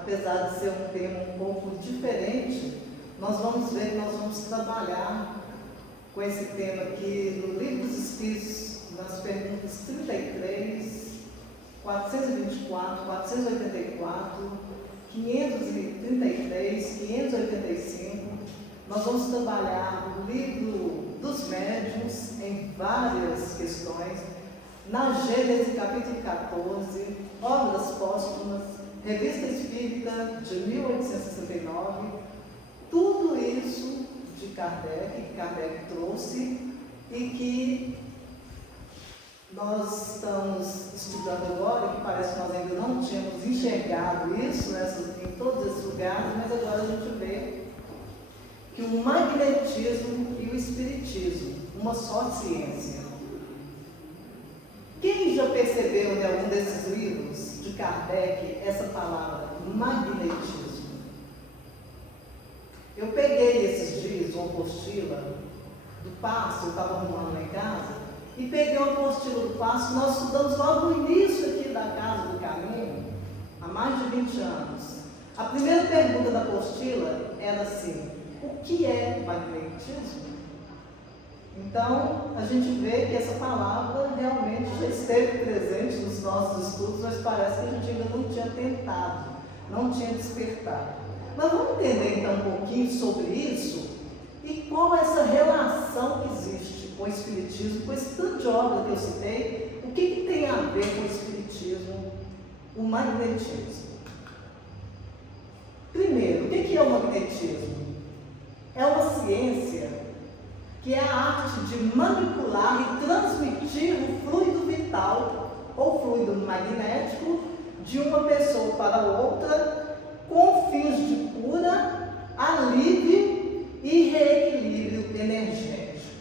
apesar de ser um tema um pouco diferente, nós vamos ver que nós vamos trabalhar com esse tema aqui no Livro dos Espíritos, nas perguntas 33, 424, 484, 533, 585. Nós vamos trabalhar o Livro dos Médiuns em várias questões, na Gênesis capítulo 14, Obras Póstumas, Revista Espírita de 1869, tudo isso de Kardec, que Kardec trouxe e que nós estamos estudando agora, que parece que nós ainda não tínhamos enxergado isso em todos esses lugares, mas agora a gente vê que o magnetismo e o espiritismo, uma só ciência. Quem já percebeu em algum desses livros de Kardec essa palavra, magnetismo? Eu peguei esses dias uma apostila do Passo, eu estava arrumando lá em casa, e peguei uma apostila do Passo, nós estudamos logo no início aqui da Casa do Caminho, há mais de 20 anos. A primeira pergunta da apostila era assim: o que é magnetismo? Então, a gente vê que essa palavra realmente já esteve presente nos nossos estudos, mas parece que a gente ainda não tinha tentado, não tinha despertado. Mas vamos entender então um pouquinho sobre isso e qual é essa relação que existe com o espiritismo, com esse tanto de obra que eu citei, o que tem a ver com o espiritismo, o magnetismo. Primeiro, o que é o magnetismo? É uma ciência que é a arte de manipular e transmitir o fluido vital ou fluido magnético de uma pessoa para outra com fins de cura, alívio e reequilíbrio energético.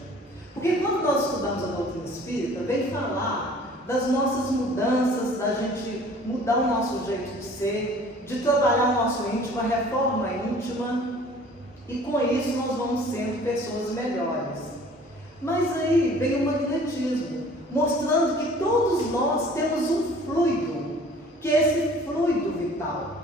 Porque quando nós estudamos a doutrina espírita, vem falar das nossas mudanças, da gente mudar o nosso jeito de ser, de trabalhar o nosso íntimo, a reforma íntima, e com isso nós vamos sendo pessoas melhores. Mas aí vem o magnetismo, mostrando que todos nós temos um fluido, que é esse fluido vital.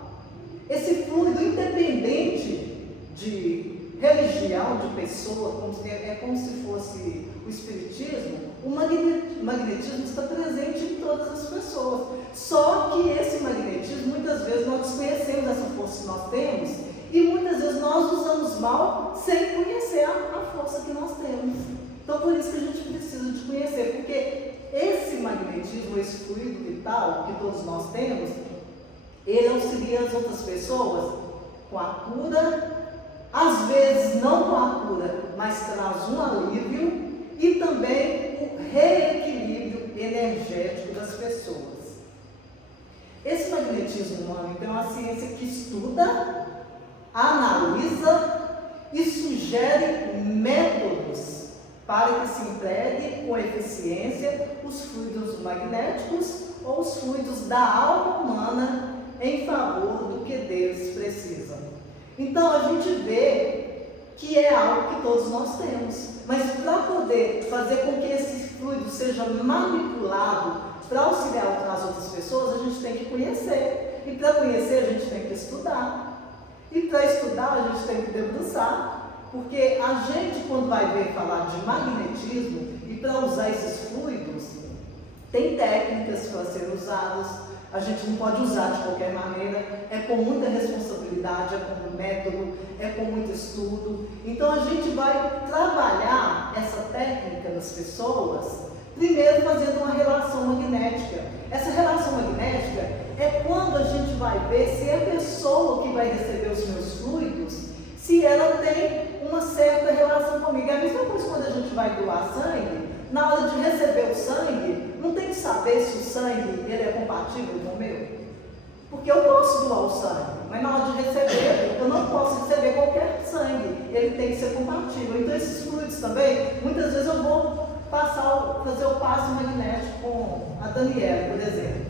Esse fluido, independente de religião, de pessoa, é como se fosse o espiritismo, o magnetismo está presente em todas as pessoas. Só que esse magnetismo, muitas vezes nós desconhecemos essa força que nós temos e muitas vezes nós usamos mal sem conhecer a força que nós temos. Então, por isso que a gente precisa de conhecer, porque esse magnetismo, esse fluido vital que todos nós temos, ele auxilia as outras pessoas com a cura, às vezes não com a cura, mas traz um alívio e também o reequilíbrio energético das pessoas. Esse magnetismo humano, então, é uma ciência que estuda, analisa e sugere métodos para que se empregue com eficiência os fluidos magnéticos ou os fluidos da alma humana em favor do que deles precisam. Então a gente vê que é algo que todos nós temos, mas para poder fazer com que esse fluido seja manipulado para auxiliar as outras pessoas, a gente tem que conhecer, e para conhecer a gente tem que estudar, e para estudar a gente tem que debruçar, porque a gente, quando vai ver falar de magnetismo e para usar esses fluidos, tem técnicas para serem usadas. A gente não pode usar de qualquer maneira, é com muita responsabilidade, é com método, é com muito estudo. Então a gente vai trabalhar essa técnica nas pessoas, primeiro fazendo uma relação magnética. Essa relação magnética é quando a gente vai ver se a pessoa que vai receber os meus fluidos, se ela tem uma certa relação comigo. É a mesma coisa quando a gente vai doar sangue. Na hora de receber o sangue, não tem que saber se o sangue ele é compatível com o meu. Porque eu posso doar o sangue, mas na hora de receber, eu não posso receber qualquer sangue. Ele tem que ser compatível. Então esses fluidos também, muitas vezes eu vou fazer o passe magnético com a Daniela, por exemplo.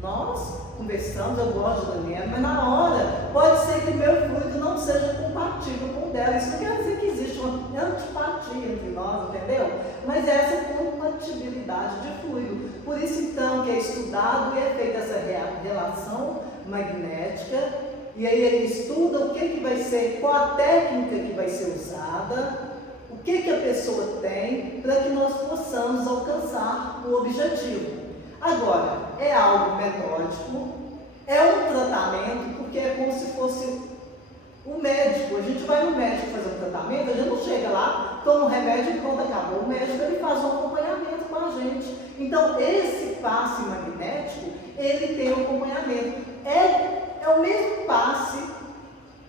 Nós conversamos, eu gosto da Daniela, mas na hora pode ser que o meu fluido não seja compatível com o dela. Isso não quer dizer que existe uma antipatia entre nós, entendeu? Mas essa compatibilidade de fluido. Por isso então que é estudado e é feita essa relação magnética, e aí ele estuda o que vai ser, qual a técnica que vai ser usada, o que a pessoa tem, para que nós possamos alcançar o objetivo. Agora, é algo metódico, é um tratamento, porque é como se fosse o médico. A gente vai no médico fazer um tratamento, a gente não chega lá, toma um remédio e pronto, acabou. O médico ele faz um acompanhamento com a gente. Então, esse passe magnético, ele tem um acompanhamento. É o mesmo passe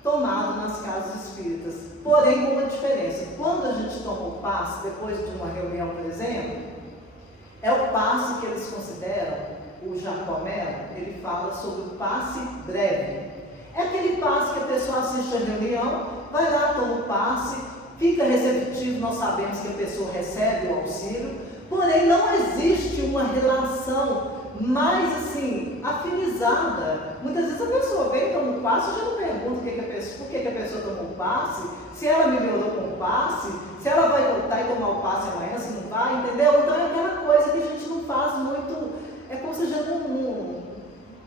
tomado nas casas espíritas, porém com uma diferença. Quando a gente toma o passe, depois de uma reunião, por exemplo, é o passe que eles consideram, o Jacomé, ele fala sobre o passe breve. É aquele passe que a pessoa assiste a reunião, vai lá, toma o passe, fica receptivo, nós sabemos que a pessoa recebe o auxílio, porém não existe uma relação mais assim, afinizada. Muitas vezes a pessoa vem, toma um passe, eu já não pergunto por que a pessoa tomou um passe, se ela melhorou com o passe, se ela vai voltar e tomar o passe amanhã, se não vai, entendeu? Então é aquela coisa que a gente não faz muito, é como se a gente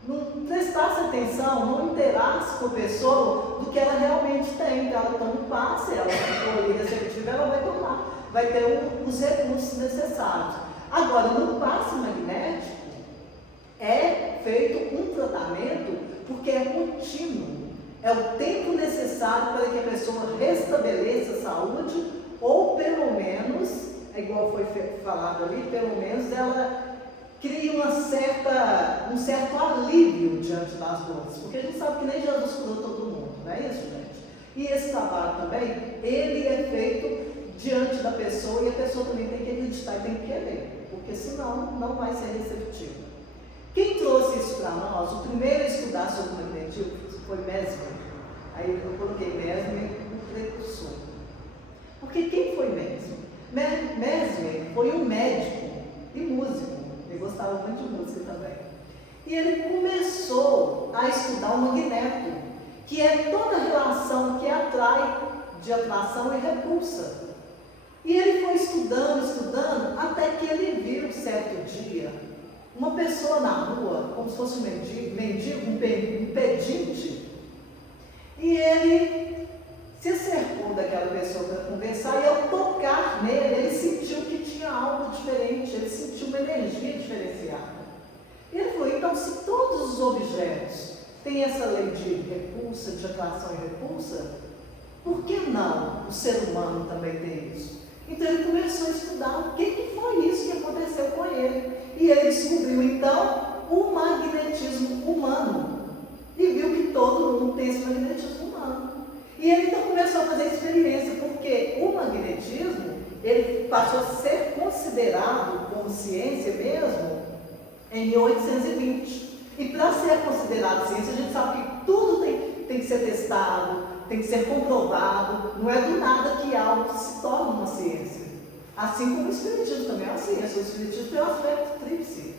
não prestasse atenção, não interasse com a pessoa do que ela realmente tem. Então ela toma um passe, ela ficou ali receptiva, ela vai tomar, vai ter os recursos necessários. Agora, no passe magnético, é feito um tratamento porque é contínuo, é o tempo necessário para que a pessoa restabeleça a saúde, ou pelo menos, é igual foi falado ali, pelo menos ela cria um certo alívio diante das dores, porque a gente sabe que nem Jesus curou todo mundo, não é isso, gente? E esse trabalho também, ele é feito diante da pessoa, e a pessoa também tem que acreditar e tem que querer, porque senão não vai ser receptivo. Quem trouxe isso para nós, o primeiro a estudar sobre o magnetismo foi Mesmer. Aí eu coloquei Mesmer, o precursor. Porque quem foi Mesmer? Mesmer foi um médico e músico. Ele gostava muito de música também. E ele começou a estudar o magneto, que é toda relação que atrai, de atração e repulsa. E ele foi estudando, até que ele viu certo dia uma pessoa na rua, como se fosse um mendigo, um pedinte, e ele se acercou daquela pessoa para conversar, e ao tocar nele, ele sentiu que tinha algo diferente, ele sentiu uma energia diferenciada. E ele falou, então, se todos os objetos têm essa lei de repulsa, de atração e repulsa, por que não o ser humano também tem isso? Então ele começou a estudar o que foi isso que aconteceu com ele. E ele descobriu então o magnetismo humano. E viu que todo mundo tem esse magnetismo humano. E ele então começou a fazer experiência, porque o magnetismo, ele passou a ser considerado como ciência mesmo em 1820. E para ser considerado ciência, a gente sabe que tudo tem que ser testado, tem que ser comprovado, não é do nada que algo se torna uma ciência. Assim como o Espiritismo também é uma ciência. O Espiritismo tem um aspecto tríplice,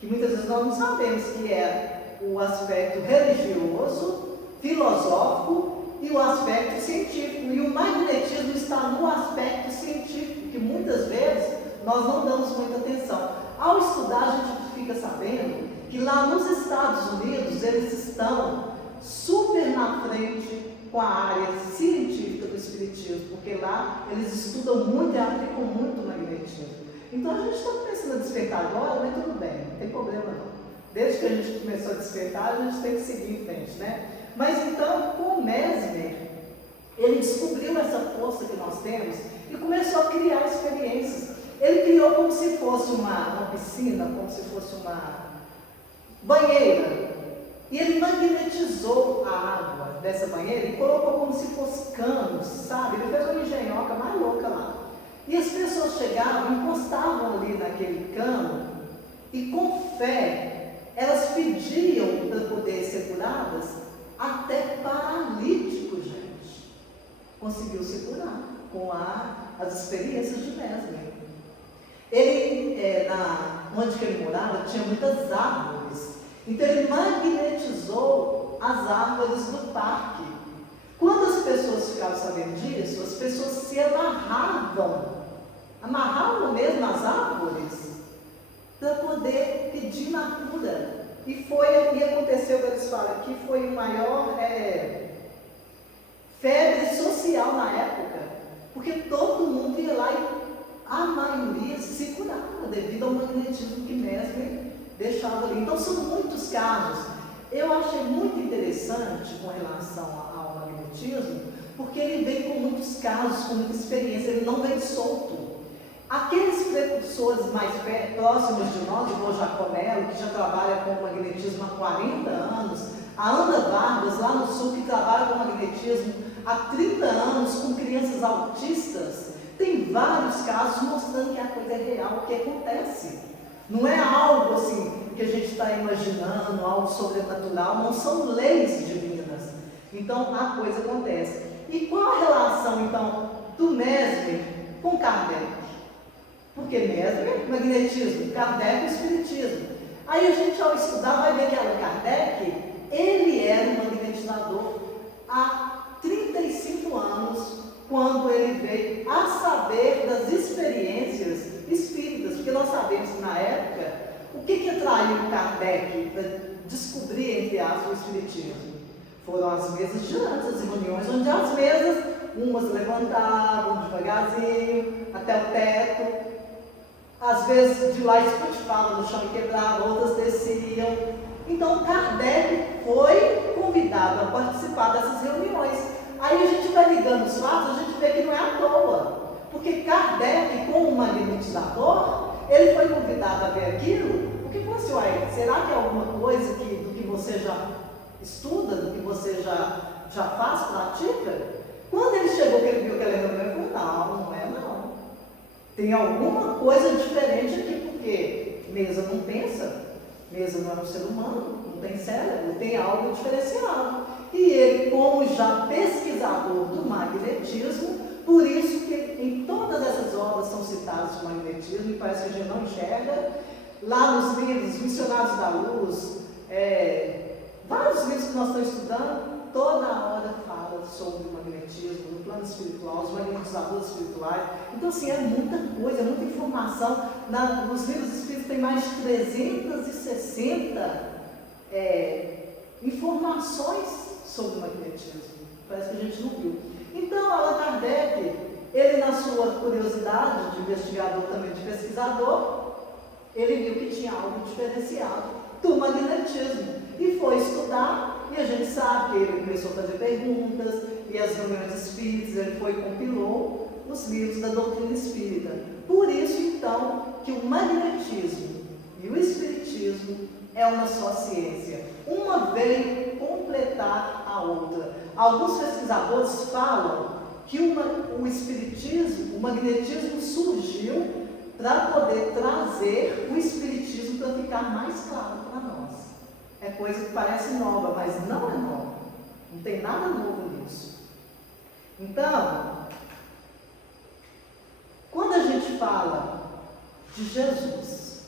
que muitas vezes nós não sabemos, que é o aspecto religioso, filosófico e o aspecto científico. E o magnetismo está no aspecto científico, que muitas vezes nós não damos muita atenção. Ao estudar, a gente fica sabendo que lá nos Estados Unidos eles estão super na frente com a área científica do Espiritismo, porque lá eles estudam muito e aplicam muito o magnetismo. Então a gente está começando a despertar agora, mas tudo bem, não tem problema não. Desde que a gente começou a despertar, a gente tem que seguir em frente, né? Mas então, com o Mesmer, ele descobriu essa força que nós temos e começou a criar experiências. Ele criou como se fosse uma piscina, como se fosse uma banheira. E ele magnetizou a água dessa banheira e colocou como se fosse canos, sabe? Ele fez uma engenhoca mais louca lá. E as pessoas chegavam, encostavam ali naquele cano e com fé, elas pediam para poder ser curadas, até paralítico, gente. Conseguiu se curar com as experiências de Mesmer. Ele, onde ele morava, tinha muitas árvores. Então ele magnetizou as árvores do parque. Quando as pessoas ficavam sabendo disso, as pessoas se amarravam mesmo as árvores para poder pedir na cura. E aconteceu, eles fala que foi o maior febre social na época, porque todo mundo ia lá e a maioria se curava devido ao magnetismo que Mesmer deixava ali. Então são muitos casos. Eu achei muito interessante com relação ao magnetismo, porque ele vem com muitos casos, com muita experiência, ele não vem solto. Aqueles precursores mais próximos de nós, igual o Jaconello, que já trabalha com o magnetismo há 40 anos, a Ana Vargas, lá no sul, que trabalha com magnetismo há 30 anos, com crianças autistas, tem vários casos mostrando que a coisa é real, que acontece. Não é algo assim que a gente está imaginando, algo sobrenatural, não são leis divinas. Então a coisa acontece. E qual a relação então do Mesmer com Kardec? Porque Mesmer, magnetismo, Kardec, espiritismo. Aí a gente, ao estudar, vai ver que Allan Kardec, ele era um magnetizador há 35 anos, quando ele veio a saber das experiências espíritas, porque nós sabemos que na época, o que atraiu Kardec para descobrir, entre aspas, o espiritismo? Foram as mesas girantes, as reuniões onde as mesas, umas levantavam devagarzinho, até o teto, às vezes de lá esputifavam no chão e quebravam, outras desciam. Então Kardec foi convidado a participar dessas reuniões. Aí a gente vai ligando os fatos, a gente vê que não é à toa, porque Kardec, como magnetizador, ele foi convidado a ver aquilo, porque falou assim, uai, será que é alguma coisa do que você já estuda, do que você já faz, pratica? Quando ele chegou, que ele viu aquela reunião, ele falou, não é não. Tem alguma coisa diferente aqui, porque mesa não pensa, mesa não é um ser humano, não tem cérebro, tem algo diferenciado. E ele, como já pesquisador do magnetismo, por isso que em todas essas obras são citados o magnetismo, e parece que a gente não enxerga. Lá nos livros, Missionários da Luz, vários livros que nós estamos estudando, toda hora fala sobre o magnetismo, no plano espiritual, os magnetizadores espirituais. Então, assim, é muita coisa, é muita informação. Nos livros espíritos tem mais de 360 informações sobre o magnetismo. Parece que a gente não viu. Então, Allan Kardec, ele na sua curiosidade de investigador, também de pesquisador, ele viu que tinha algo diferenciado do magnetismo e foi estudar, e a gente sabe que ele começou a fazer perguntas, e as reuniões espíritas, ele foi e compilou os livros da doutrina espírita. Por isso, então, que o magnetismo e o espiritismo é uma só ciência. Uma veio completar a outra. Alguns pesquisadores falam que o espiritismo, o magnetismo surgiu para poder trazer o espiritismo para ficar mais claro para nós. É coisa que parece nova, mas não é nova. Não tem nada novo nisso. Então, quando a gente fala de Jesus,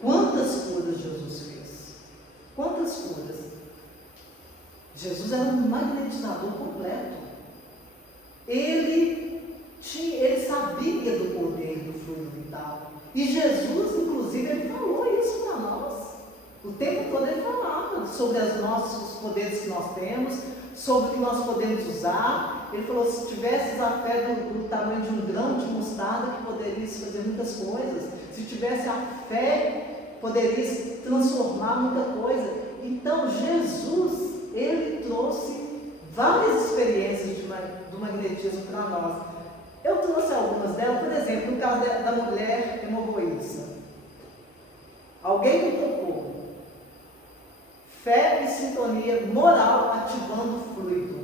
quantas curas Jesus fez? Quantas curas? Jesus era um magnetizador completo. Ele sabia do poder do fluido vital. E Jesus, inclusive, ele falou isso para nós. O tempo todo ele falava sobre os poderes que nós temos, sobre o que nós podemos usar. Ele falou, se tivesses a fé do tamanho de um grão de mostarda, que poderias fazer muitas coisas. Se tivesse a fé, poderias transformar muita coisa. Então, Jesus, ele trouxe várias experiências do magnetismo para nós. Eu trouxe algumas delas, por exemplo, no caso da mulher hemorroísta. Alguém me tocou. Fé e sintonia moral ativando o fluido.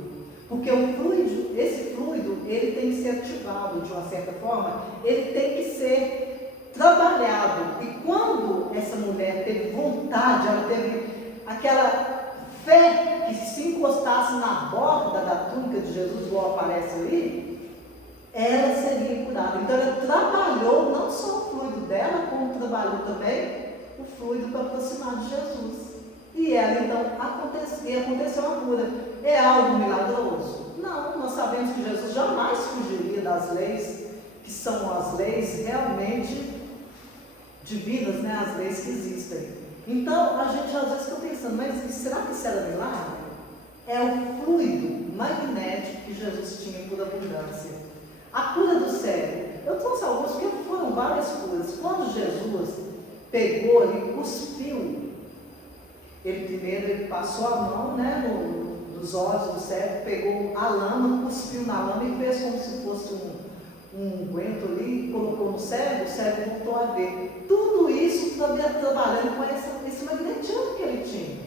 Porque esse fluido, ele tem que ser ativado de uma certa forma, ele tem que ser trabalhado. E quando essa mulher teve vontade, ela teve aquela fé que se encostasse na borda da túnica de Jesus, igual aparece ali, ela seria curada. Então ela trabalhou não só o fluido dela, como trabalhou também o fluido para aproximar de Jesus. E ela então aconteceu a cura. É algo milagroso? Não, nós sabemos que Jesus jamais fugiria das leis, que são as leis realmente divinas, né? As leis que existem. Então, a gente às vezes fica pensando, mas será que isso era milagre? É o fluido magnético que Jesus tinha por abundância. A cura do cego. Eu trouxe alguns, porque foram várias curas. Quando Jesus pegou e cuspiu, ele passou a mão, né, nos olhos do cego, pegou a lama, cuspiu na lama e fez como se fosse um unguento ali, colocou no cego, o cego voltou a ver. Tudo isso trabalhando com esse magnetismo que ele tinha.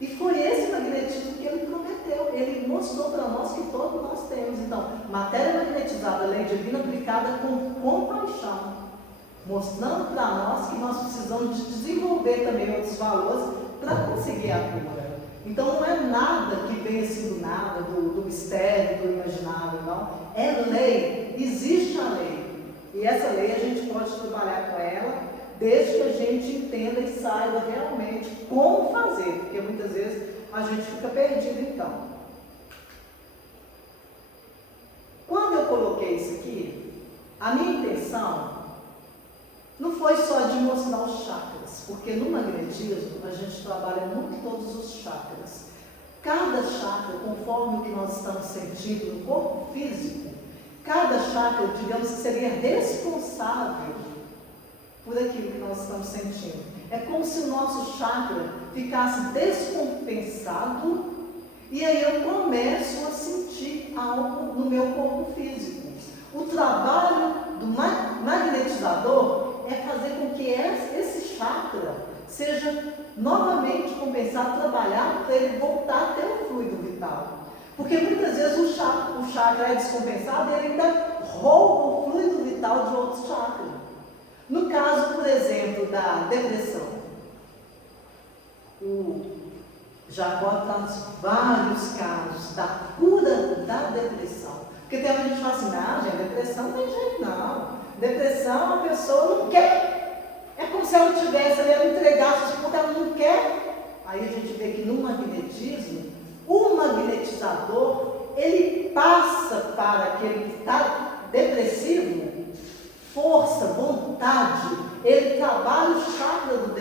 E foi esse magnetismo que ele prometeu. Ele mostrou para nós que todos nós temos. Então, matéria magnetizada, lei divina aplicada com compaixão, mostrando para nós que nós precisamos de desenvolver também outros valores para conseguir a cura. Então, não é nada que venha assim do nada, do mistério, do imaginário, não. É lei, existe a lei. E essa lei a gente pode trabalhar com ela, desde que a gente entenda e saiba realmente como fazer, porque muitas vezes a gente fica perdido então. Quando eu coloquei isso aqui, a minha intenção não foi só de mostrar os chakras, porque no magnetismo a gente trabalha muito todos os chakras. Cada chakra, conforme o que nós estamos sentindo no corpo físico, cada chakra, digamos que seria responsável por aquilo que nós estamos sentindo. É como se o nosso chakra ficasse descompensado e aí eu começo a sentir algo no meu corpo físico. O trabalho do magnetizador é fazer com que esse chakra seja novamente compensado, trabalhar para ele voltar a ter o fluido vital. Porque muitas vezes o chakra é descompensado e ele ainda rouba o fluido vital de outros chakras. No caso, por exemplo, da depressão, o Jacó traz vários casos da cura da depressão. Porque tem uma gente que fala assim, não, gente, depressão não tem jeito não. Depressão, a pessoa não quer. É como se ela tivesse ali, ela entregasse, tipo, ela não quer. Aí a gente vê que no magnetismo, o magnetizador, ele passa para aquele que está depressivo, força, vontade, ele trabalha o chakra do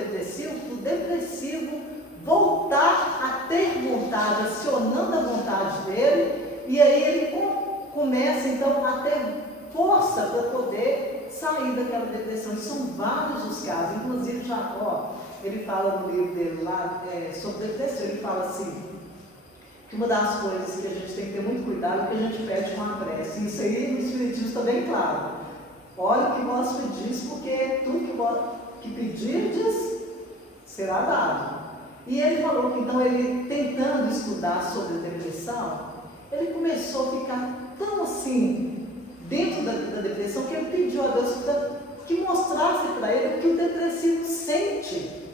depressivo voltar a ter vontade, acionando a vontade dele, e aí ele começa então a ter força para poder sair daquela depressão. São vários os casos, inclusive Jacó, ele fala no livro dele lá sobre depressão, ele fala assim, que uma das coisas que a gente tem que ter muito cuidado é que a gente pede com a prece. Isso aí no Espiritismo está bem claro. Olha o que vós pedis, porque tudo que pedirdes será dado. E ele falou que então ele, tentando estudar sobre a depressão, ele começou a ficar tão assim, dentro da depressão, que ele pediu a Deus que mostrasse para ele o que o depressivo sente.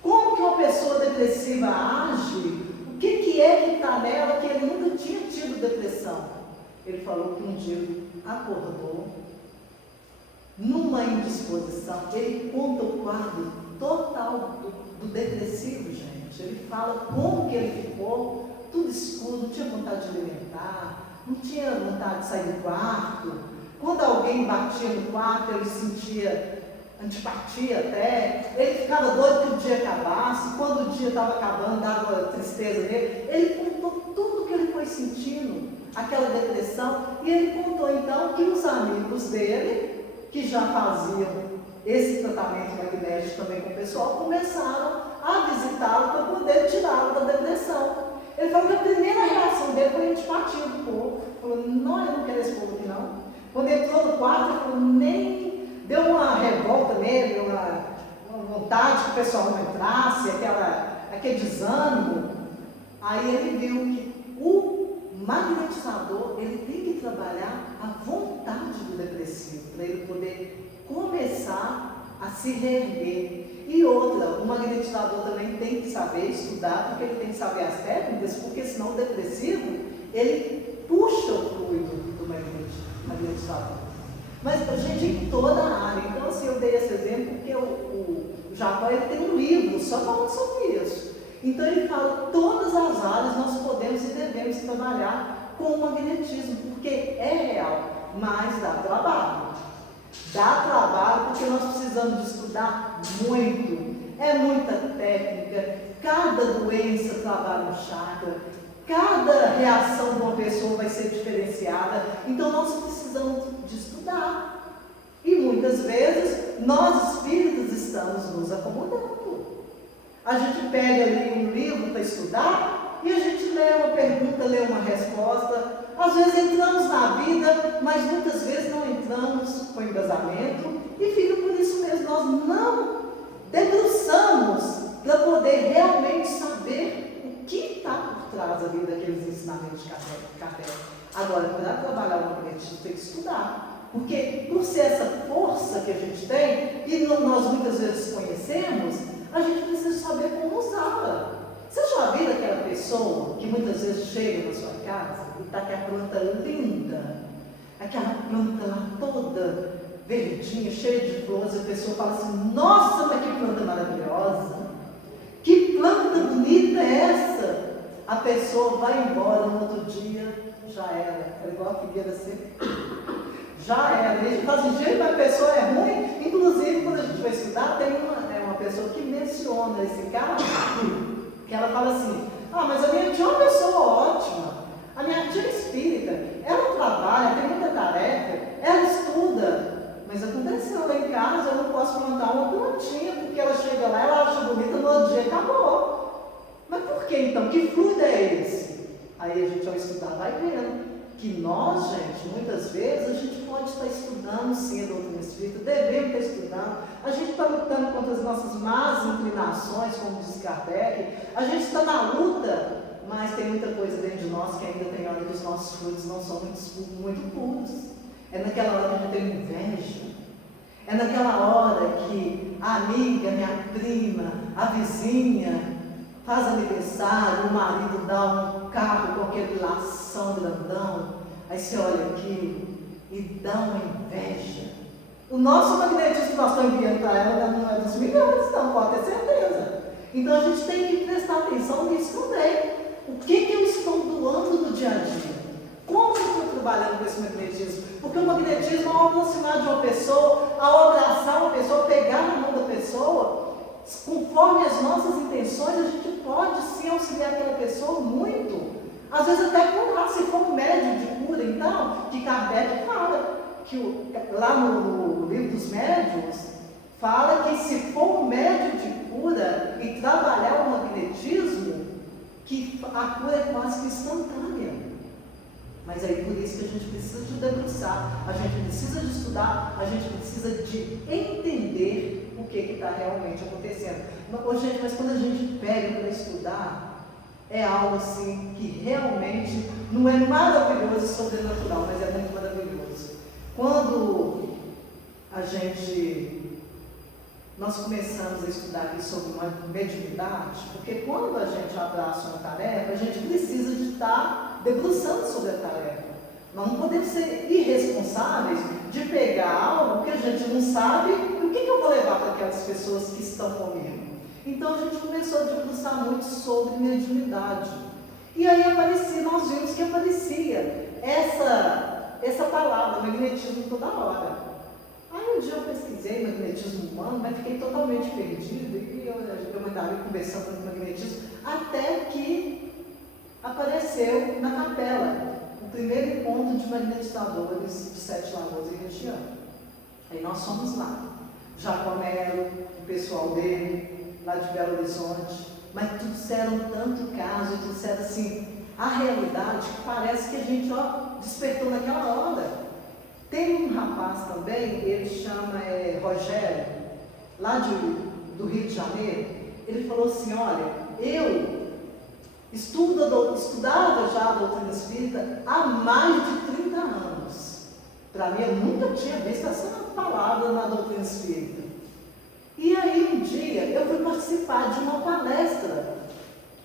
Como que uma pessoa depressiva age, o que é que está nela que ele nunca tinha tido depressão. Ele falou que um dia ele acordou, numa indisposição, ele conta o quadro total do depressivo, gente. Ele fala como que ele ficou, tudo escuro, não tinha vontade de alimentar, não tinha vontade de sair do quarto. Quando alguém batia no quarto, ele sentia antipatia até, ele ficava doido que o dia acabasse, quando o dia estava acabando, dava tristeza nele. Ele contou tudo que ele foi sentindo, aquela depressão, e ele contou então que os amigos dele, que já faziam esse tratamento magnético também com o pessoal, começaram a visitá-lo para poder tirá-lo da depressão. Ele falou que a primeira reação dele foi a antipatia do povo. Falou, não, eu não quero esse povo aqui não. Quando entrou no quarto, ele falou, nem deu uma revolta nele, uma vontade que o pessoal não entrasse, aquele desânimo. Aí ele viu que o magnetizador, ele tem que trabalhar a vontade do depressivo, para ele poder começar a se reerguer. E outra, o magnetizador também tem que saber estudar, porque ele tem que saber as técnicas, porque senão o depressivo, ele puxa o fluido do magnetizador. Mas a gente em toda a área. Então assim, eu dei esse exemplo porque o Jacó, ele tem um livro só falando sobre isso. Então ele fala, todas as áreas nós podemos e devemos trabalhar com o magnetismo, porque é real, mas dá trabalho. Dá trabalho porque nós precisamos de estudar muito. é muita técnica, cada doença trabalha um chakra, cada reação de uma pessoa vai ser diferenciada, então nós precisamos de estudar. E muitas vezes nós espíritos estamos nos acomodando. A gente pega ali um livro para estudar e a gente lê uma pergunta, lê uma resposta. Às vezes entramos na vida, mas muitas vezes não entramos com embasamento e fica por isso mesmo, nós não debruçamos para poder realmente saber o que está por trás ali daqueles ensinamentos de Kardec. Agora, para trabalhar o magnetismo tem que estudar, porque por ser essa força que a gente tem, e nós muitas vezes conhecemos, a gente precisa saber como usá-la. Você já viu aquela pessoa que muitas vezes chega na sua casa e está com a planta linda, aquela planta lá toda verdinha, cheia de flores, e a pessoa fala assim, nossa, mas que planta maravilhosa, que planta bonita é essa? A pessoa vai embora, no outro dia, já era igual a figueira seca, já era, a gente fala assim, gente, mas a pessoa é ruim, inclusive quando a gente vai estudar, tem uma pessoa que menciona esse caso, que ela fala assim, mas a minha tia é uma pessoa ótima, a minha tia é espírita, ela trabalha, tem muita tarefa, ela estuda, mas aconteceu lá em casa, eu não posso plantar uma plantinha, porque ela chega lá, ela acha bonita, no outro dia acabou. Mas por que então? Que fluido é esse? Aí a gente, ao estudar, vai vendo que nós, gente, muitas vezes, a gente pode estar estudando sim a doutrina espírita, devemos estar estudando, a gente está lutando contra as nossas más inclinações, como diz Kardec, a gente está na luta, mas tem muita coisa dentro de nós que ainda tem hora que os nossos fluidos não são muito puros. É naquela hora que a gente tem inveja, é naquela hora que a amiga, minha prima, a vizinha faz aniversário, o marido dá um carro com aquele lação grandão, aí você olha aquilo e dá uma inveja. O nosso magnetismo que nós estamos enviando para ela não é dos milhões, não, pode ter certeza. Então a gente tem que prestar atenção nisso também. O que eu estou doando no dia a dia? Como eu estou trabalhando com esse magnetismo? Porque o magnetismo, ao aproximar de uma pessoa, ao abraçar uma pessoa, pegar na mão da pessoa, conforme as nossas intenções, a gente pode sim auxiliar aquela pessoa muito. Às vezes até curar, se for um médium de cura, então, que Kardec fala, que lá no livro dos médiuns, fala que se for um médium de cura e trabalhar o magnetismo, que a cura é quase que instantânea. Mas aí por isso que a gente precisa de debruçar, a gente precisa de estudar, a gente precisa de entender o que está realmente acontecendo. Gente, mas quando a gente pega para estudar, é algo assim que realmente não é maravilhoso e sobrenatural, mas é muito maravilhoso. Quando nós começamos a estudar aqui sobre uma mediunidade, porque quando a gente abraça uma tarefa, a gente precisa de estar debruçando sobre a tarefa. Nós não podemos ser irresponsáveis de pegar algo que a gente não sabe, o que eu vou levar para aquelas pessoas que estão comigo? Então a gente começou a debruçar muito sobre mediunidade. E aí nós vimos que aparecia essa palavra, magnetismo, toda hora. Aí um dia eu pesquisei magnetismo humano, mas fiquei totalmente perdido, e eu andava conversando com o magnetismo, até que apareceu na capela o primeiro encontro de magnetizadores de Sete Lagoas e região. Aí nós fomos lá, Jacó Melo, o pessoal dele, lá de Belo Horizonte, mas trouxeram tanto caso, trouxeram assim, a realidade que parece que a gente despertou naquela hora. Tem um rapaz também, ele chama Rogério, lá do Rio de Janeiro, ele falou assim, olha, eu estudava já a doutrina espírita há mais de 30 anos. Para mim, eu nunca tinha visto essa palavra na doutrina espírita. E aí, um dia, eu fui participar de uma palestra.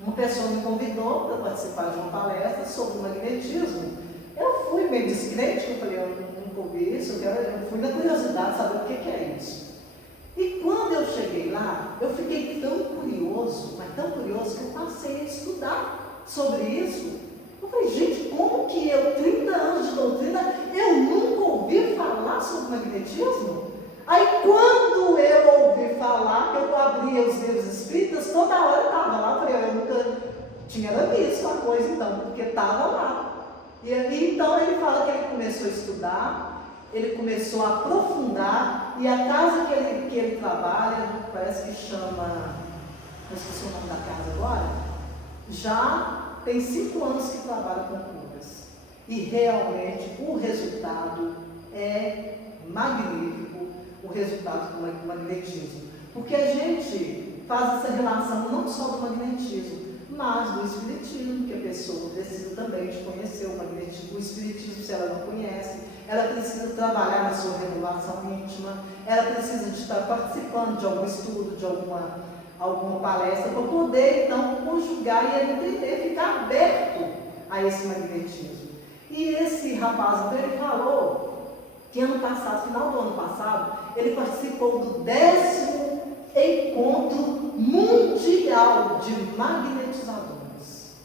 Uma pessoa me convidou para participar de uma palestra sobre o magnetismo. Eu fui meio descrente, eu falei, eu nunca ouvi isso, eu fui na curiosidade de saber o que é isso. E quando eu cheguei lá, eu fiquei tão curioso, mas tão curioso, que eu passei a estudar sobre isso. Eu falei, gente, como que 30 anos de doutrina, eu nunca ouvi falar sobre magnetismo? Aí quando eu ouvi falar, que eu abria os toda hora estava lá. Eu falei, eu nunca tinha visto a coisa então, porque estava lá. E aí, então, ele fala que ele começou a estudar, ele começou a aprofundar, e a casa que ele trabalha, parece que chama, não esqueci o nome da casa agora, já tem 5 anos que trabalha com curas. E realmente o resultado é magnífico, o resultado do magnetismo. Porque a gente faz essa relação não só do magnetismo, mas do espiritismo, que a pessoa precisa também de conhecer o magnetismo. O espiritismo, se ela não conhece, ela precisa trabalhar na sua renovação íntima, ela precisa de estar participando de algum estudo, de alguma palestra, para poder, então, conjugar e entender, ficar aberto a esse magnetismo. E esse rapaz, então, ele falou que ano passado, final do ano passado, ele participou do 10º encontro mundial de magnetizadores,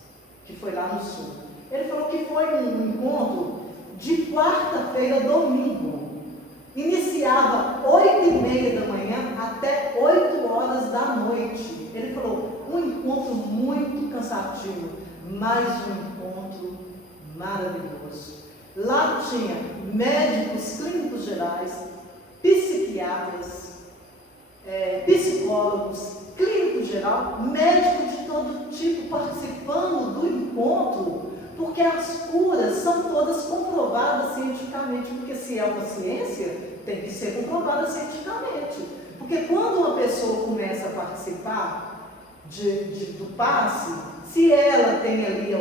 que foi lá no sul. Ele falou que foi um encontro de quarta-feira a domingo. Iniciava 8h30 da manhã até 8 horas da noite. Ele falou, um encontro muito cansativo, mas um encontro maravilhoso. Lá tinha médicos clínicos gerais, psiquiatras, psicólogos, clínico geral, médicos de todo tipo participando do encontro, porque as curas são todas comprovadas cientificamente, porque se é uma ciência, tem que ser comprovada cientificamente. Porque quando uma pessoa começa a participar do passe, se ela tem ali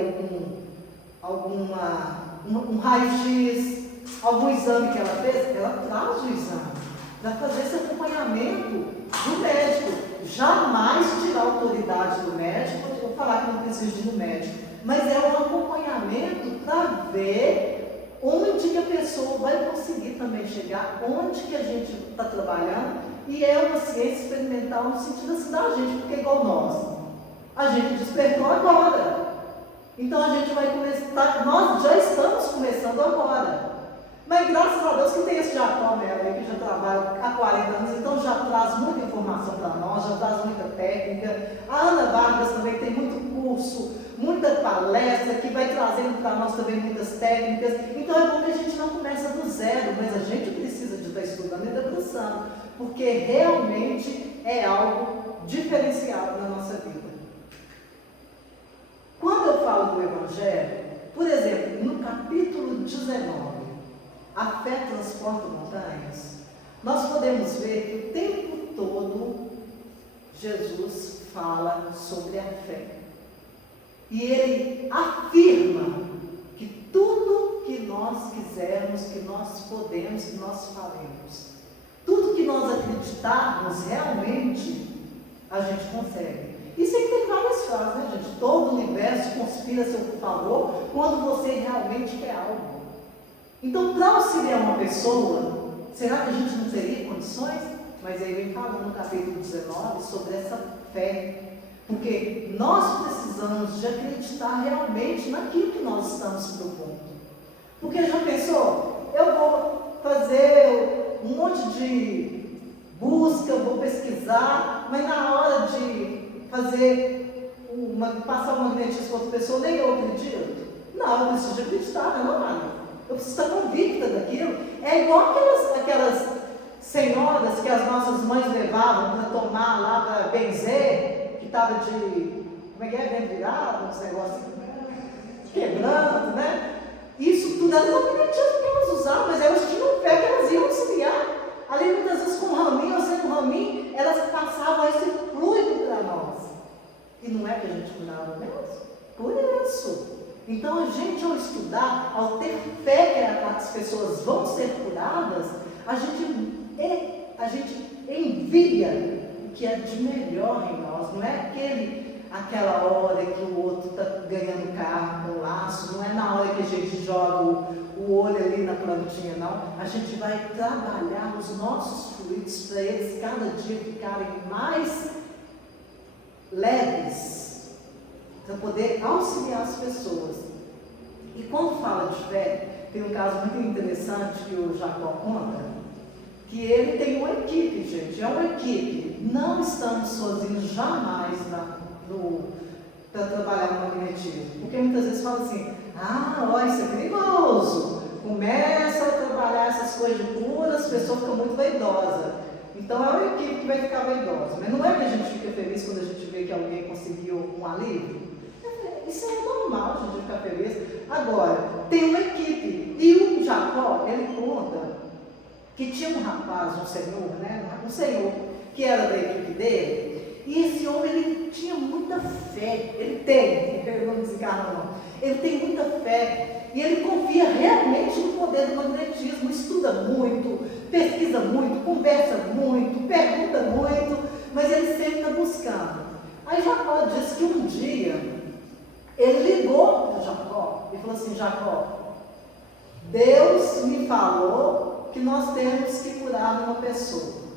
um raio-x, algum exame que ela fez, ela traz o exame, para fazer esse acompanhamento do médico. Jamais tirar a autoridade do médico, ou falar que não precisa de ir no médico, mas é um acompanhamento para ver onde que a pessoa vai conseguir também chegar, onde que a gente está trabalhando, e é uma ciência experimental no sentido assim da gente, porque igual nós, a gente despertou agora, então a gente vai começar, nós já estamos começando agora. Mas graças a Deus que tem esse Jacó Mello aí, que já trabalha há 40 anos, então já traz muita informação para nós, já traz muita técnica. A Ana Vargas também tem muito curso, muita palestra, que vai trazendo para nós também muitas técnicas. Então é bom que a gente não começa do zero, mas a gente precisa de estar estudando e debruçando, porque realmente é algo diferenciado na nossa vida. Quando eu falo do Evangelho, por exemplo, no capítulo 19, a fé transporta montanhas, nós podemos ver que o tempo todo Jesus fala sobre a fé. E ele afirma que tudo que nós quisermos, que nós podemos, que nós faremos, tudo que nós acreditarmos realmente, a gente consegue. Isso aí tem várias frases, né, gente? Todo o universo conspira a seu favor quando você realmente quer algo. Então, para auxiliar uma pessoa, será que a gente não teria condições? Mas aí vem falando no capítulo 19 sobre essa fé. Porque nós precisamos de acreditar realmente naquilo que nós estamos propondo. Porque já pensou? Eu vou fazer um monte de busca, eu vou pesquisar, mas na hora de passar uma magnetismo para outra pessoa, nem eu acredito. Não, eu preciso de acreditar, não. Eu preciso estar convicta daquilo. É igual aquelas senhoras que as nossas mães levavam para tomar lá para benzer, que estava de, como é que é, bem virado, uns negócios quebrando, né? Isso tudo era o magnetismo que elas usavam, mas elas tinham fé que elas iam auxiliar. Ali muitas vezes com um raminho, ou sem um raminho, elas passavam esse fluido para nós. E não é que a gente curava mesmo? Por isso. Então a gente, ao estudar, ao ter fé que as pessoas vão ser curadas, a gente envia o que é de melhor em nós. Não é aquela hora que o outro está ganhando carro com laço, não é na hora que a gente joga o olho ali na plantinha, não. A gente vai trabalhar os nossos fluidos para eles cada dia ficarem mais leves, para poder auxiliar as pessoas. E quando fala de fé, tem um caso muito interessante que o Jacó conta, que ele tem uma equipe, gente, é uma equipe. Não estamos sozinhos jamais para trabalhar no magnetismo. Porque muitas vezes fala assim, ó, isso é perigoso. Começa a trabalhar essas coisas de cura, as pessoas ficam muito vaidosas. Então é uma equipe que vai ficar vaidosa. Mas não é que a gente fica feliz quando a gente vê que alguém conseguiu um alívio. Isso é normal, a gente ficar feliz. Agora, tem uma equipe. E o Jacó, ele conta que tinha um rapaz, um senhor, um senhor que era da equipe dele, e esse homem, ele tinha muita fé, ele não desencarna não, ele tem muita fé, e ele confia realmente no poder do magnetismo, estuda muito, pesquisa muito, conversa muito, pergunta muito, mas ele sempre está buscando. Aí Jacó disse que um dia, ele ligou para Jacó e falou assim, Jacó, Deus me falou que nós temos que curar uma pessoa.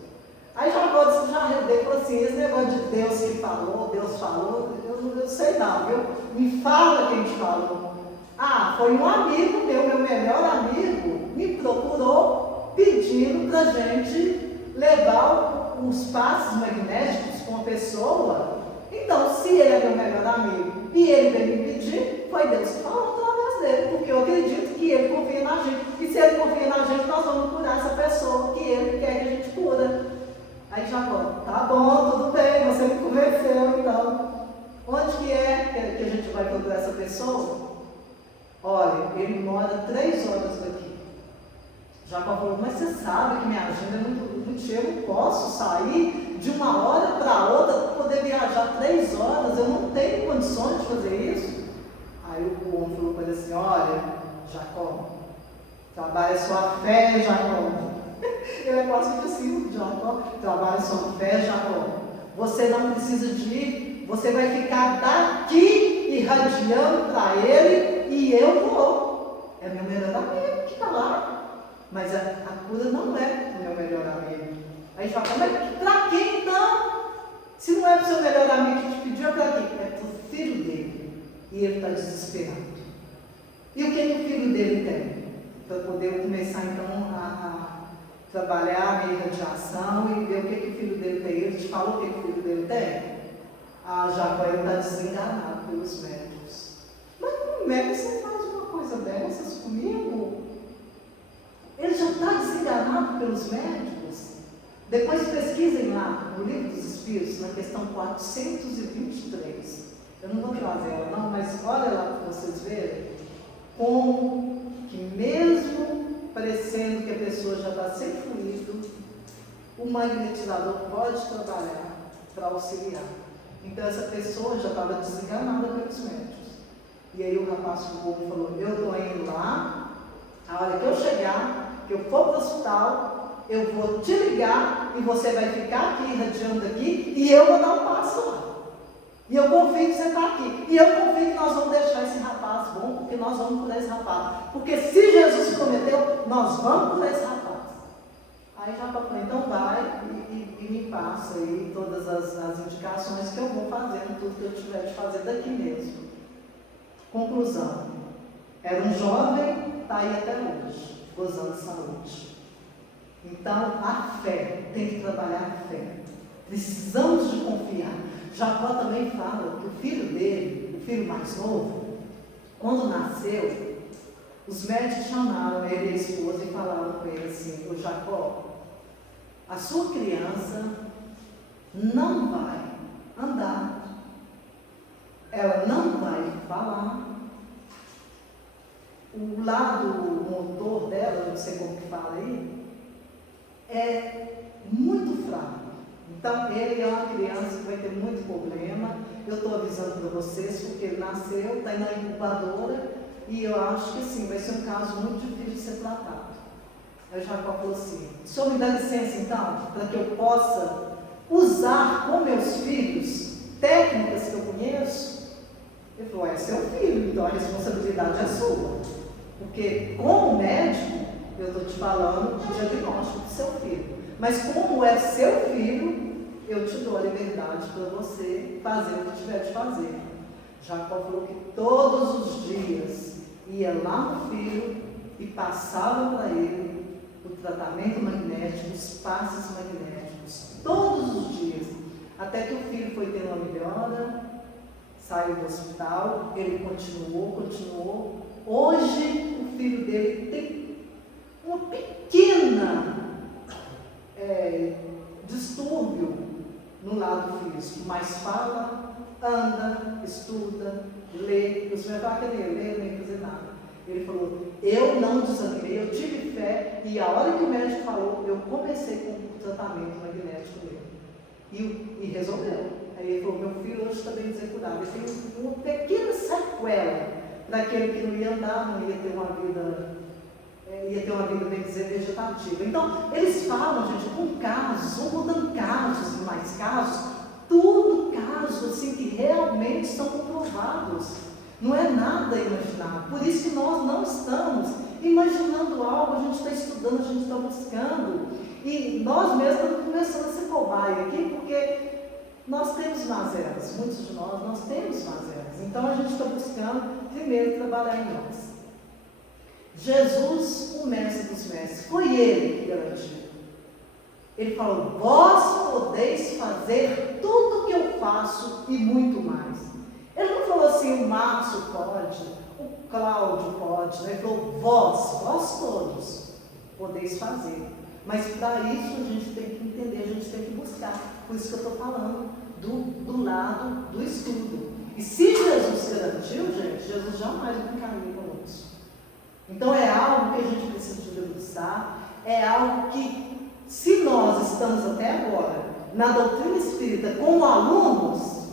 Aí Jacó disse que já arredei, falou assim, esse negócio de Deus que falou, Deus falou, eu não sei não, viu? Me fala quem te falou. Foi um amigo meu melhor amigo, me procurou pedindo para a gente levar os passes magnéticos com a pessoa. Então, se ele é meu melhor amigo e ele veio me pedir, foi Deus que falou através dele, porque eu acredito que ele confia na gente. E se ele confia na gente, nós vamos curar essa pessoa que ele quer que a gente cura. Aí Jacó, tá bom, tudo bem, você me convenceu, então. Onde que é que a gente vai procurar essa pessoa? Olha, ele mora 3 horas daqui. Jacó falou, mas você sabe que minha agenda é muito cheia, eu não posso sair de uma hora para outra para poder viajar 3 horas, eu não tenho condições de fazer isso. Aí o homem falou para ele assim, olha, Jacó, trabalha sua fé, Jacó. Ele é quase que assim, Jacó, trabalha sua fé, Jacó. Você não precisa de ir, você vai ficar daqui irradiando para ele e eu vou. É meu melhor amigo que está lá. Mas a cura não é o meu melhor amigo. Aí Jacó, mas para quem então? Se não é para o seu melhor amigo que te pediu, é para quem? É para o filho dele. E ele está desesperado. E o que o filho dele tem? Para poder começar então a trabalhar a minha irradiação e ver o que o filho dele tem. Ele te falou o que o filho dele tem? Jacó está desenganado pelos médicos. Mas como é que você faz uma coisa dessas comigo? Ele já está desenganado pelos médicos. Depois pesquisem lá no Livro dos Espíritos, na questão 423. Eu não vou trazer ela não, mas olha lá para vocês verem como que mesmo parecendo que a pessoa já está sem fluido, o magnetizador pode trabalhar para auxiliar. Então essa pessoa já estava desenganada pelos médicos. E aí o rapaz falou, eu estou indo lá, a hora que eu chegar, que eu for para o hospital, eu vou te ligar e você vai ficar aqui, irradiando aqui, e eu vou dar um passo lá. E eu confio que você está aqui. E eu confio que nós vamos deixar esse rapaz bom, porque nós vamos curar esse rapaz. Porque se Jesus prometeu, nós vamos curar esse rapaz. Aí já falou, então vai e me passa aí todas as indicações que eu vou fazer, tudo que eu tiver de fazer daqui mesmo. Conclusão. Era um jovem, está aí até hoje, gozando de saúde. Então, a fé, tem que trabalhar a fé. Precisamos de confiar. Jacó também fala que o filho dele, o filho mais novo, quando nasceu, os médicos chamaram ele e a esposa e falaram com ele assim, o Jacó, a sua criança não vai andar, ela não vai falar, o lado motor dela, não sei como que fala aí, é muito fraco. Então, ele é uma criança que vai ter muito problema. Eu estou avisando para vocês, porque ele nasceu, está na incubadora, e eu acho que sim, vai ser um caso muito difícil de ser tratado. Aí Jacó falou assim, o senhor me dá licença então, para que eu possa usar com meus filhos técnicas que eu conheço? Ele falou, é seu filho, então a responsabilidade é sua. Porque como médico, eu estou te falando do diagnóstico do seu filho. Mas como é seu filho, eu te dou a liberdade para você fazer o que tiver de fazer. Jacó falou que todos os dias ia lá no filho e passava para ele o tratamento magnético, os passes magnéticos, todos os dias, até que o filho foi tendo uma melhora, saiu do hospital, ele continuou. Hoje o filho dele tem uma pequena distúrbio no lado físico, mas fala, anda, estuda, lê. Os meus pais queriam ler, nem fazer nada. Ele falou, eu não desanimei, eu tive fé, e a hora que o médico falou, eu comecei com o tratamento magnético dele. E resolveu. Aí ele falou, meu filho hoje está bem desequilibrado. Ele tem uma pequena sequela para aquele que não ia andar, não ia ter uma vida, bem dizer, vegetativa. Então, eles falam, gente, com casos, vão mudando casos e mais casos, tudo casos assim, que realmente estão comprovados. Não é nada imaginável. Por isso que nós não estamos imaginando algo, a gente está estudando, a gente está buscando. E nós mesmos estamos começando a ser cobaia aqui, porque nós temos mazelas, muitos de nós temos mazelas. Então a gente está buscando primeiro trabalhar em nós. Jesus, o mestre dos mestres, foi ele que garantiu. Ele falou, vós podeis fazer tudo o que eu faço e muito mais. Ele não falou assim, o Márcio pode, o Cláudio pode, né? Ele falou, vós todos podeis fazer. Mas para isso a gente tem que entender, a gente tem que buscar. Por isso que eu estou falando do lado do estudo. E se Jesus garantiu, gente, Jesus jamais brincaria conosco. Então é algo que a gente precisa de debruçar, é algo que, se nós estamos até agora na doutrina espírita como alunos,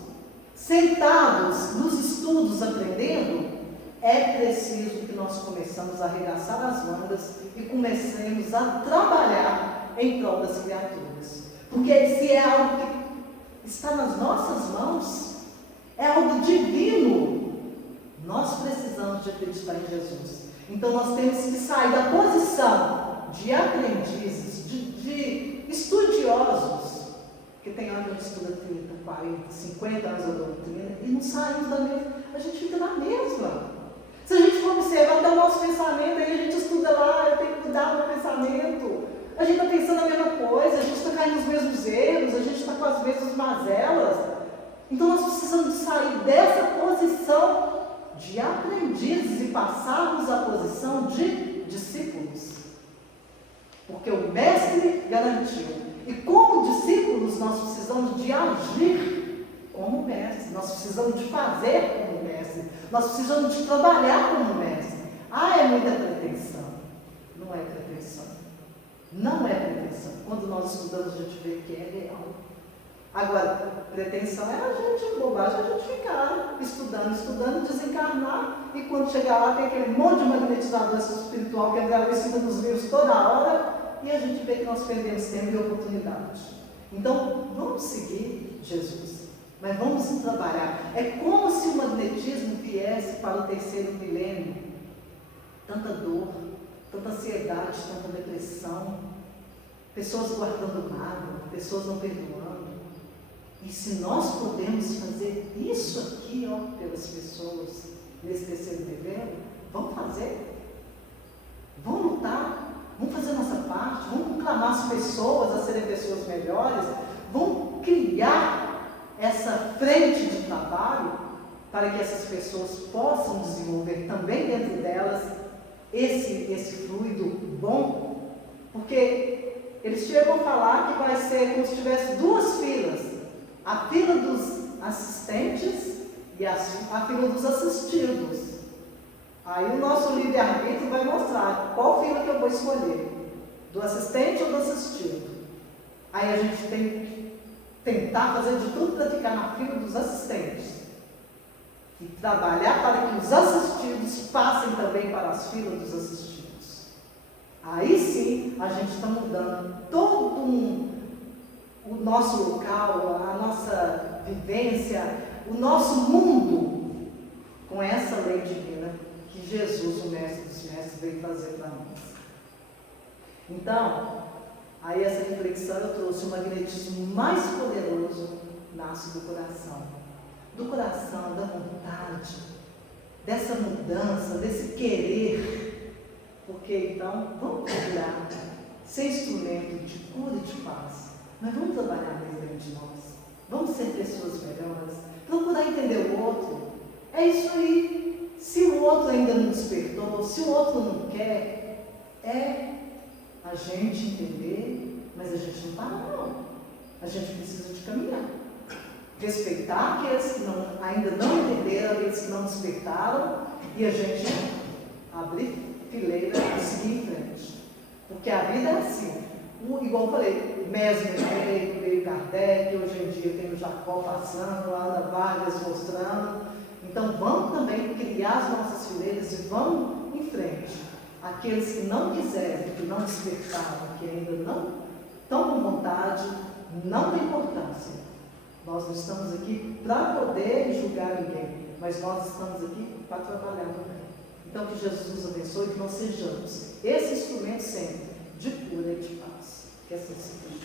sentados nos estudos aprendendo, é preciso que nós começamos a arregaçar as mangas e comecemos a trabalhar em prol das criaturas. Porque se é algo que está nas nossas mãos, é algo divino, nós precisamos de acreditar em Jesus. Então nós temos que sair da posição de aprendizes, de estudiosos, que tem anos que estuda 30, 40, 50 anos da doutrina, e não saímos da mesma, a gente fica na mesma. Se a gente for observar até o nosso pensamento, aí a gente estuda lá, eu tenho que cuidar do meu pensamento, a gente está pensando a mesma coisa, a gente está caindo nos mesmos erros, a gente está com as mesmas mazelas. Então nós precisamos sair dessa posição de aprendizes e passarmos à posição de discípulos. Porque o mestre garantiu. E como discípulos nós precisamos de agir como mestre, nós precisamos de fazer como mestre, nós precisamos de trabalhar como mestre. É muita pretensão. Não é pretensão. Não é pretensão. Quando nós estudamos a gente vê que é real. Agora, pretensão é a gente, bobagem, a gente ficar estudando, desencarnar, e quando chegar lá tem aquele monte de magnetizador espiritual que é ensina nos livros toda hora, e a gente vê que nós perdemos tempo e oportunidade. Então, vamos seguir Jesus, mas vamos trabalhar. É como se o magnetismo viesse para o terceiro milênio. Tanta dor, tanta ansiedade, tanta depressão, pessoas guardando mágoa, pessoas não perdoando. E se nós podemos fazer isso aqui, pelas pessoas, nesse terceiro milênio, vamos fazer. Vamos lutar, vamos fazer a nossa parte, vamos clamar as pessoas a serem pessoas melhores, vamos criar essa frente de trabalho para que essas pessoas possam desenvolver também dentro delas esse fluido bom, porque eles chegam a falar que vai ser como se tivesse duas filas. A fila dos assistentes e a fila dos assistidos. Aí o nosso livre-arbítrio vai mostrar qual fila que eu vou escolher, do assistente ou do assistido. Aí a gente tem que tentar fazer de tudo para ficar na fila dos assistentes e trabalhar para que os assistidos passem também para as filas dos assistidos. Aí sim a gente está mudando todo o nosso local, a nossa vivência, o nosso mundo, com essa lei divina que Jesus, o Mestre dos Mestres, veio trazer para nós. Então, aí essa reflexão eu trouxe: o magnetismo mais poderoso nasce do coração, da vontade, dessa mudança, desse querer. Porque então, vamos procurar ser instrumento de cura e de paz. Mas vamos trabalhar mesmo dentro de nós. Vamos ser pessoas melhores. Procurar entender o outro. É isso aí. Se o outro ainda não despertou, se o outro não quer, é a gente entender, mas a gente não para não. A gente precisa de caminhar. Respeitar aqueles que ainda não entenderam, aqueles que não despertaram, e a gente abrir fileira e seguir em frente. Porque a vida é assim. Igual eu falei, Mesmer veio Kardec, hoje em dia tem o Jacó passando, Ana Vargas mostrando. Então vamos também criar as nossas fileiras e vamos em frente. Aqueles que não quiserem, que não despertaram, que ainda não estão com vontade, não tem importância. Nós não estamos aqui para poder julgar ninguém, mas nós estamos aqui para trabalhar também. Então que Jesus nos abençoe, que nós sejamos esse instrumento sempre de cura e de paz. Que assim seja.